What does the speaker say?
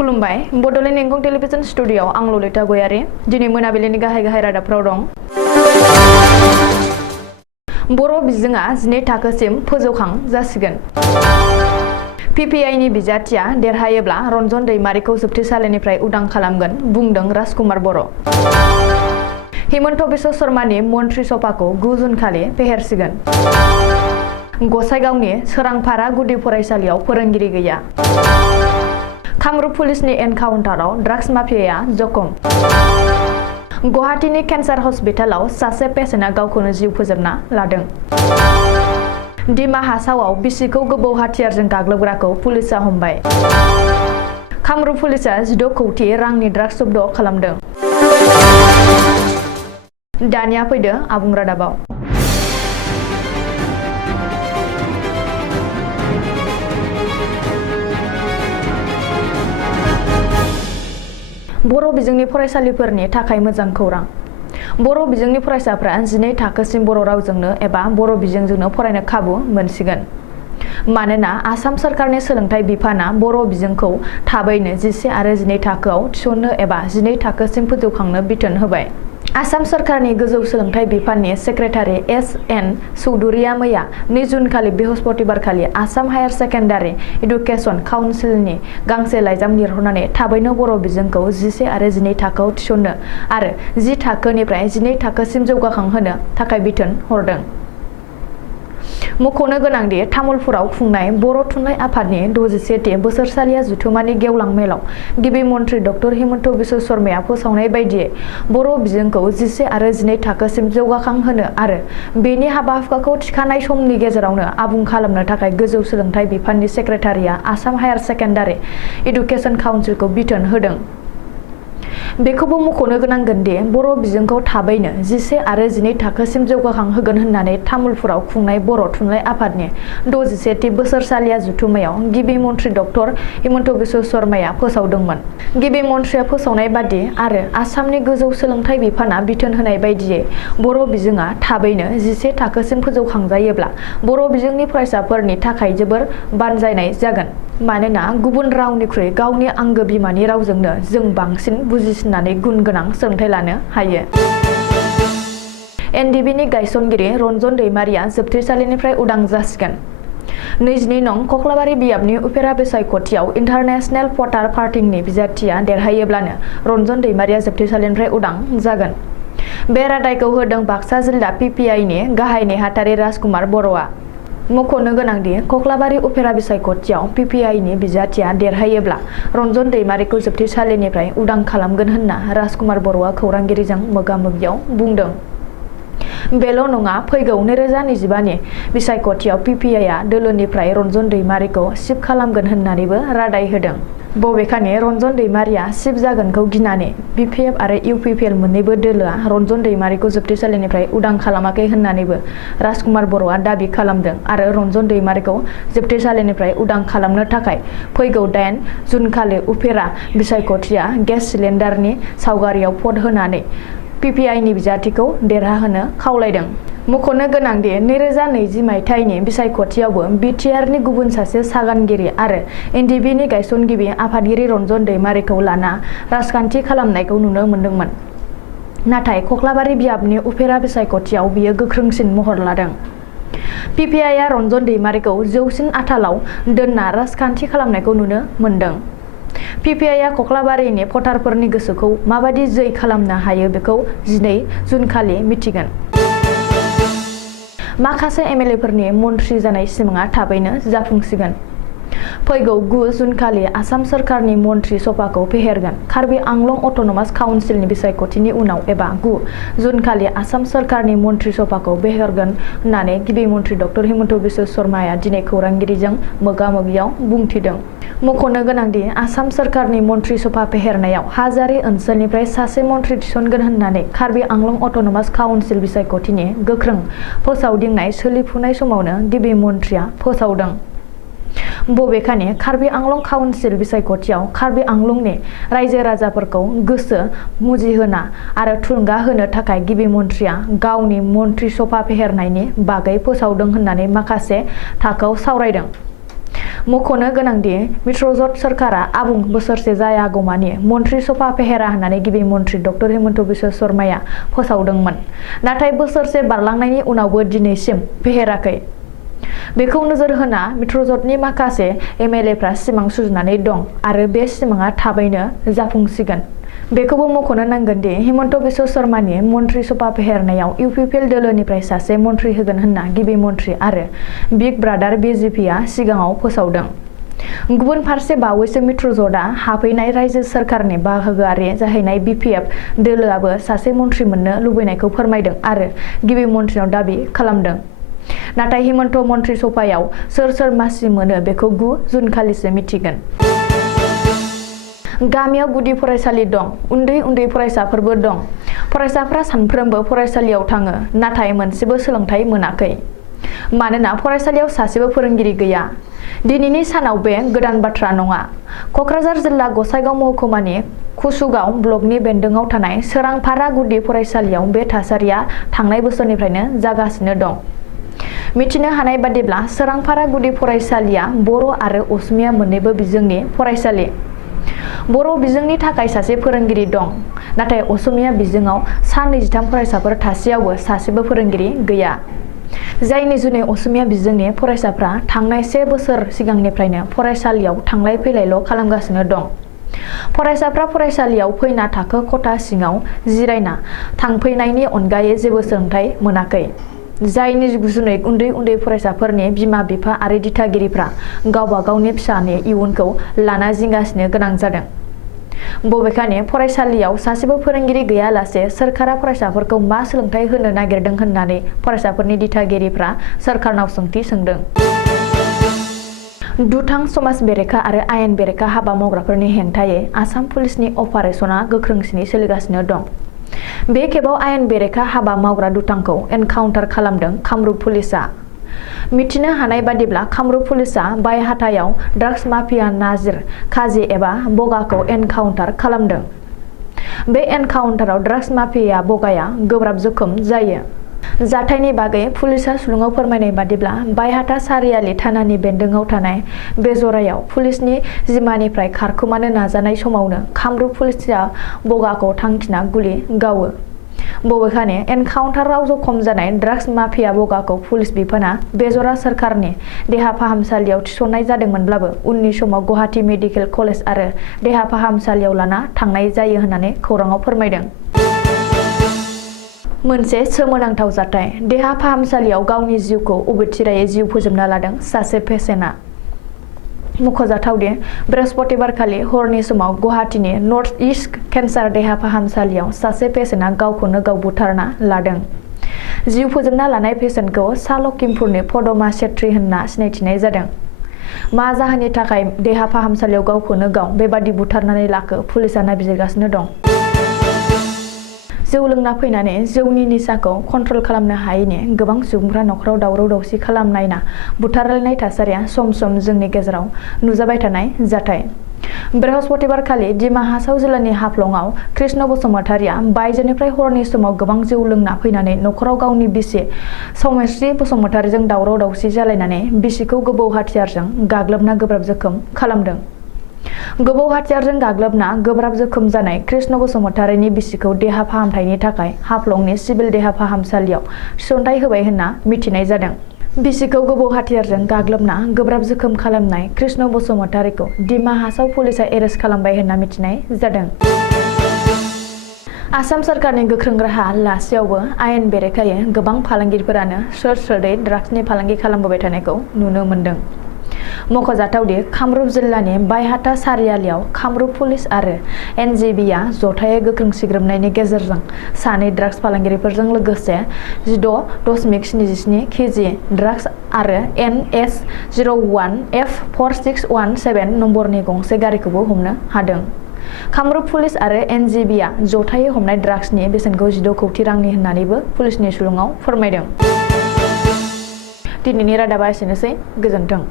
खुलुमबाय बड'लेण्ड इंखं टेलिभिजन स्टुडिय'आव आं ललिता गयारी दिनै मोनाबिलिनि गाहाय रादाबफोराव दं। बर' बिजोङा 12 थाखोसिम फोजौखां जासिगोन। PPI नि बिजाथिया देरहायोब्ला रन्जन दैमारिखौ जोबथेसालिनिफ्राय उदां खालामगोन बुंदों राजकुमार बर'। हिमन्त बिश्व शर्मानि मन्त्रि सभाखौ 9 जुन खालि फेहेरसिगोन। गसाइगावनि सोरांपारा गुदि फरायसालियाव फोरोंगिरि गैया। कामरुप पुलिसनि एनकाउन्टाराव ड्राग्स माफियाया जखम। गुवाहाटीनि केन्सार हस्पिटालाव सासे पेसेन्टआ गावखौनो जिउ फोजोबना लादों। डिमा हासावआव बिसिखौ गोबौ हाथियारजों गाग्लोबग्राखौ पुलिसआ हमबाय। कामरुप पुलिसआ 16 कौटि रांनि ड्राग्स जब्द खालामदों। दानिया फैदो आबुं रादाबाव। बर' बिजोंनि फरायसालिफोरनि थाखाय मोजां खौरां। बर' बिजोंनि फरायसाफ्रा 12 थाखोसिम बर' रावजोंनो एबा बर' बिजोंजोंनो फरायनो खाबु मोनसिगोन। मानोना आसाम सरकारनि सोलोंथाइ बिफाना बर' बिजोंखौ थाबैनो 11 आरो 12 थाखोआव थिसननो एबा 12 थाखोसिम फोजौखांनो बिथोन होबाय। आसाम सरकारनि गोजौ सोलोंथाइ बिफाननि सेक्रेटारि SN चौधुरीया मैया 2 जुन खालि बृहस्पतिबारखालि आसाम हायार सेकेन्डारि एडुकेसन काउन्सिलनि गांसे लाइजाम लिरहरनानै थाबैनो बर' बिजोंखौ 11 आरो 12 थाखोआव थिसननो आरो 10 थाखोनिफ्राय 12 थाखोसिम जौगाखांहोनो थाखाय बिथोन हरदों। मख'नो गोनांदि तामुलपुराव खुंनाय बर' थुनलाइ आफादनि 61थि बोसोरसालिया जथुम्मानि गेवलां मेलाव गिबि मन्त्रि डक्टर हिमन्त बिश्व शर्माया फोसावनाय बायदियै बर' बिजोंखौ 11 आरो 12 थाखोसिम जौगाखांहोनो आरो बेनि हाबा-हुखाखौ थिखानाय समनि गेजेरावनो आबुं खालामनो थाखाय गोजौ सोलोंथाइ बिफाननि सेक्रेटारिया आसाम हायार सेकेन्डारि एडुकेसन काउन्सिलखौ बिथोन होदों। बेखौबो मख'नो गोनांगोन दि बर' बिजोंखौ थाबैनो 11 आरो 12 थाखोसिम जौगाखांहोगोन होननानै तामुलपुराव खुंनाय बर' थुनलाइ आफादनि 61थि बोसोरसालिया जथुम्मायाव गिबि मन्त्रि डक्टर हिमन्त बिश्व शर्माया फोसावदोंमोन। गिबि मन्थ्रिया फोसावनाय बादि आरो आसामनि गोजौ सोलोंथाइ बिफाना बिथोन होनाय बायदियै बर' बिजोङा थाबैनो 11 थाखोसिम फोजौखांजायोब्ला बर' बिजोंनि फरायसाफोरनि थाखाय जोबोर बानजायनाय जागोन। मानोना गुबुन रावनिख्रुइ गावनि आंगो बिमानि रावजोंनो जों बांसिन बुजिसिननानै गुन गोनां सोलोंथाइ लानो हायो। NDB नि गायसनगिरि रन्जन दैमारिया जोबथेसालिनिफ्राय उदां जासिगोन। 22 नं कक्लाबारि बियाबनि उफेरा बिसायख'थियाव इन्टारनेशनेल भटार पार्टिनि बिजाथिया देरहायोब्लानो रन्जन दैमारिया जोबथेसालिनिफ्राय उदां जागोन। बे रादायखौ होदों बाक्सा जिल्ला PPI नि गाहाय नेहाथारि राजकुमार बर'आ। मख'नो गोनांदि कक्लाबारि उफेरा बिसायख'थियाव PPI नि बिजाथिया देरहायोब्ला रन्जन दैमारिखौ जोबथेसालिनिफ्राय उदां खालामगोन होनना राजकुमार बर'आ खौरांगिरिजों मोगा-मोगियाव बुंदों। बेल' नङा, फैगौ 2025 नि बिसायख'थियाव PPI आ दोलोनिफ्राय रन्जन दैमारिखौ सिफ खालामगोन होननानैबो रादाय होदों। बबेखानि रन्जन दैमारिया सिफ जागोनखौ गिनानै BPF आरो UPPL मोन्नैबो दोलोआ रन्जन दैमारिखौ जोबथेसालिनिफ्राय उदां खालामाखै होननानैबो राजकुमार बर'आ दाबि खालामदों आरो रन्जन दैमारिखौ जोबथेसालिनिफ्राय उदां खालामनो थाखाय फैगौ 8 जुन खालि उफेरा बिसायख'थिया गेस सिलिन्डारनि सावगारियाव भट होनानै PPI नि बिजाथिखौ देरहाहोनो खावलायदों। मख'नो गोनांदि 2020 मायथाइनि बिसायख'थियावबो BTR नि गुबुन सासे सागानगिरि आरो NDB नि गायसनगिरि आफादगिरि रन्जन दैमारिखौ लाना राजखान्थि खालामनायखौ नुनो मोन्दोंमोन। नाथाय कक्लाबारि बियाबनि उफेरा बिसायख'थियाव बियो गोख्रोंसिन महर लादों। PPI आ रन्जन दैमारिखौ जौसिन आथालाव दोनना राजखान्थि खालामनायखौ नुनो मोन्दों। PPI आ कक्लाबारिनि भटारफोरनि गोसोखौ माबादि जै खालामनो हायो बेखौ 12 जुन खालि मिथिगोन। माखासे MLA फोरनि मन्त्रि जानाय सिमांआ थाबैनो जाफुंसिगोन। फैगौ 9 जुन खालि आसाम सरकारनि मन्त्रि सभाखौ फेहेरगोन। कार्बि आंलं अट'नमास काउन्सिलनि बिसायख'थिनि उनाव एबा 9 जुन खालि आसाम सरकारनि मन्त्रि सभाखौ फेहेरगोन होननानै गिबि मन्त्रि डक्टर हिमन्त बिश्व शर्माया दिनै खौरांगिरिजों मोगा-मोगियाव बुंथिदों। मख'नो गोनांदि आसाम सरकारनि मन्त्रि सभा फेहेरनायाव हाजारि ओनसोलनिफ्राय सासे मन्त्रि थिसनगोन होननानै कार्बि आंलं अट'नमास काउन्सिल बिसायख'थिनि गोख्रों फोसावदिंनाय सोलिफुनाय समावनो गिबि मन्थ्रिया फोसावदों। बबेखानि कार्बि आंलं काउन्सिल बिसायख'थियाव कार्बि आंलंनि रायजो राजाफोरखौ गोसो मुजिहोना आरो थुलुंगा होनो थाखाय गिबि मन्थ्रिया गावनि मन्त्रि सभा फेहेरनायनि बागै फोसावदों होननानै माखासे थाखोआव सावरायदों। मख'नो गोनांदि मित्रजोट सरकारा आबुं बोसोरसे जायागौमानि मन्त्रि सभा फेहेरा होननानै गिबि मन्त्रि डक्टर हेमन्त बिश्व शर्माया फोसावदोंमोन। नाथाय बोसोरसे बारलांनायनि उनावबो दिनैसिम फेहेराखै। बेखौ नोजोर होना मित्रजोटनि माखासे एमएलएफ्रा सिमां सुजुनानै दं आरो बे सिमाङा थाबैनो जाफुंसिगोन। बेखौबो मख'नो नांगोन दि हेमन्त बिश्व शर्मानि मन्त्रि सभा फेहेरनायाव इउपिपिएल दोलोनिफ्राय सासे मन्त्रि होगोन होनना गिबि मन्त्रि आरो बिग ब्रादार बिजेपिआ सिगाङाव फोसावदों। गुबुन फारसे बावैसो मित्रजोटआ हाबफैनाय रायजो सोरखारनि बाहागोआरि जाहैनाय बिपिएफ दोलोआबो सासे मन्त्रि मोननो लुबैनायखौ फोरमायदों आरो गिबि मन्त्रिनाव दाबि खालामदों। नाथाय हेमन्त मन्त्रि सभायाव सोर मासि मोनो बेखौ 9 जुन खालिसो मिथिगोन। गामियाव गुदि फरायसालि दं, उन्दै फरायसाफोरबो दं। फरायसाफ्रा सानफ्रोमबो फरायसालियाव थाङो, नाथाय मोनसेबो सोलोंथाइ मोनाखै। मानोना फरायसालियाव सासेबो फोरोंगिरि गैया। दिनैनि सानाव बे गोदान बाथ्रा नङा। क'क्राझार जिल्ला गसाइगाव महकुमानि कुसुगाव ब्लकनि बेन्दोङाव थानाय सोरांफारा गुदि फरायसालियाव बे थासारिया थांनाय बोसोरनिफ्रायनो जागासिनो दं। मिथिनो हानाय बादिब्ला सोरांफारा गुदि फरायसालिया बर' आरो असमिया मोन्नैबो बिजोंनि फरायसालि। बर' बिजोंनि थाखाय सासे फोरोंगिरि दं, नाथाय असमिया बिजोङाव सा 23 फरायसाफोर थासेयावबो सासेबो फोरोंगिरि गैया। जायनि जुनै असमिया बिजोंनि फरायसाफ्रा थांनाय 1 बोसोर सिगांनिफ्रायनो फरायसालियाव थांलाय फैलायल' खालामगासिनो दं। फरायसाफ्रा फरायसालियाव फैना थाखो खथा सिङाव जिरायना थांफैनायनि अनगायै जेबो सोलोंथाइ मोनाखै। जायनि जुनै उन्दै फरायसाफोरनि बिमा बिफा आरो दिथागिरिफ्रा गावबा गावनि फिसानि इयुनखौ लाना जिंगासिनो गोनां जादों। बबेखानि फरायसालियाव सासेबो फोरोंगिरि गैयालासे सोरखारा फरायसाफोरखौ मा सोलोंथाइ होनो नागिरदों होननानै फरायसाफोरनि दिथागिरिफ्रा सोरखारनाव सोंथि सोंदों। दुथां समाज बेरेखा आरो आयेन बेरेखा हाबा मावग्राफोरनि हेंथायै आसाम पुलिसनि अपारेसना गोख्रोंसिनै सोलिगासिनो दं। बे खेबाव आयेन बेरेखा हाबा मावग्रा दुथांखौ एनकाउन्टार खालामदों कामरुप पुलिसआ। मिथिनो हानाय बादिब्ला कामरुप पुलिसआ बायहाथायाव ड्राग्स माफिया नाजिर काजी एबा बगाखौ एनकाउन्टार खालामदों। बे एनकाउन्टाराव ड्राग्स माफिया बगाया गोब्राब जखम जायो। जाथायनि बागै पुलिसआ सुलुङाव फोरमायनाय बादिब्ला बायहाथा सारियालि थानानि बेन्दोङाव थानाय बेजरायाव पुलिसनि जिमानिफ्राय खारखोमानो नाजानाय समावनो कामरुप पुलिसआ बगाखौ थांखिना गुलि गावो। बबेखानि एनकाउन्टाराव जखम जानाय ड्राग्स माफिया बगाखौ पुलिस बिफाना बेजरा सोरखारनि देहा फाहामसालियाव थिसननाय जादोंमोनब्लाबो उननि समाव गुवाहाटी मेडिकेल कलेज आरो देहा फाहामसालियाव लाना थांनाय जायो होननानै खौराङाव फोरमायदों। मोनसे सोमोनांथाव जाथाय। देहा फाहामसालियाव गावनि जिउखौ अबथिरायै जिउ फोजोबना लादों सासे पेसेन्टआ। मख'जाथावदि बृहस्पतिबारखालि हरनि समाव गुवाहाटीनि नर्थ इस्ट केन्सार देहा फाहामसालियाव सासे पेसेन्टआ गावखौनो गाव बुथारना लादों। जिउ फोजोबना लानाय पेसेन्टखौ सा लखिमपुरनि पदमा छेत्री होनना सिनायथिनाय जादों। मा जाहोननि थाखाय देहा फाहामसालियाव गावखौनो गाव बेबादि बुथारनानै लाखो पुलिसआ नायबिजिरगासिनो दं। जौ लोंना फैनानै जौनि निसाखौ कन्ट्रल खालामनो हायैनि गोबां सुबुंफ्रा नखराव दावराव दावसि खालामलायना बुथारलायनाय थासारिया सम सम जोंनि गेजेराव नुजाबाय थानाय जाथाय। बृहस्पतिबारखालि दिमा हासाव जिल्लानि हाफ्लंआव कृष्ण बसुमतारिया बायजोनिफ्राय हरनि समाव गोबां जौ लोंना फैनानै नखराव गावनि बिसि सौमेश्री बसुमतारिजों दावराव दावसि जालायनानै बिसिखौ गोबौ हाथियारजों गाग्लोबना गोब्राब जखम खालामदों। गोबौ हाथियारजों गाग्लोबना गोब्राब जखम जानाय कृष्ण बसुमतारिनि बिसिखौ देहा फाहामथायनि थाखाय हाफ्लंनि सिभिल देहा फाहामसालियाव थिसनथाय होबाय होनना मिथिनाय जादों। बिसिखौ गोबौ हाथियारजों गाग्लोबना गोब्राब जखम खालामनाय कृष्ण बसुमतारिखौ दिमा हासाव पुलिसआ एरेस्ट खालामबाय होनना मिथिनाय जादों। आसाम सरकारनि गोख्रों राहा लासेयावबो आयेन बेरेखायै गोबां फालांगिरिफोरानो स्रोद-स्रोदै ड्राग्सनि फालांगि खालामबोबाय थानायखौ नुनो मोन्दों। मख'जाथावदि कामरुप जिल्लानि बायहाथा सारियालियाव कामरुप पुलिस आरो एनजिबिआ जथायै गोख्रों सिग्रोमनायनि गेजेरजों सानै ड्राग्स फालांगिरिफोरजों लोगोसे 16.77 केजि ड्राग्स आरो NS01F4617 नम्बरनि गंसे गारिखौबो हमनो हादों। कामरुप पुलिस आरो एनजिबिआ जथायै हमनाय ड्राग्सनि बेसेनखौ 16 कौटि रांनि होननानैबो पुलिसनि सुलुङाव फोरमायदों। दिनैनि रादाबा एसेनोसै। गोजोन्थों।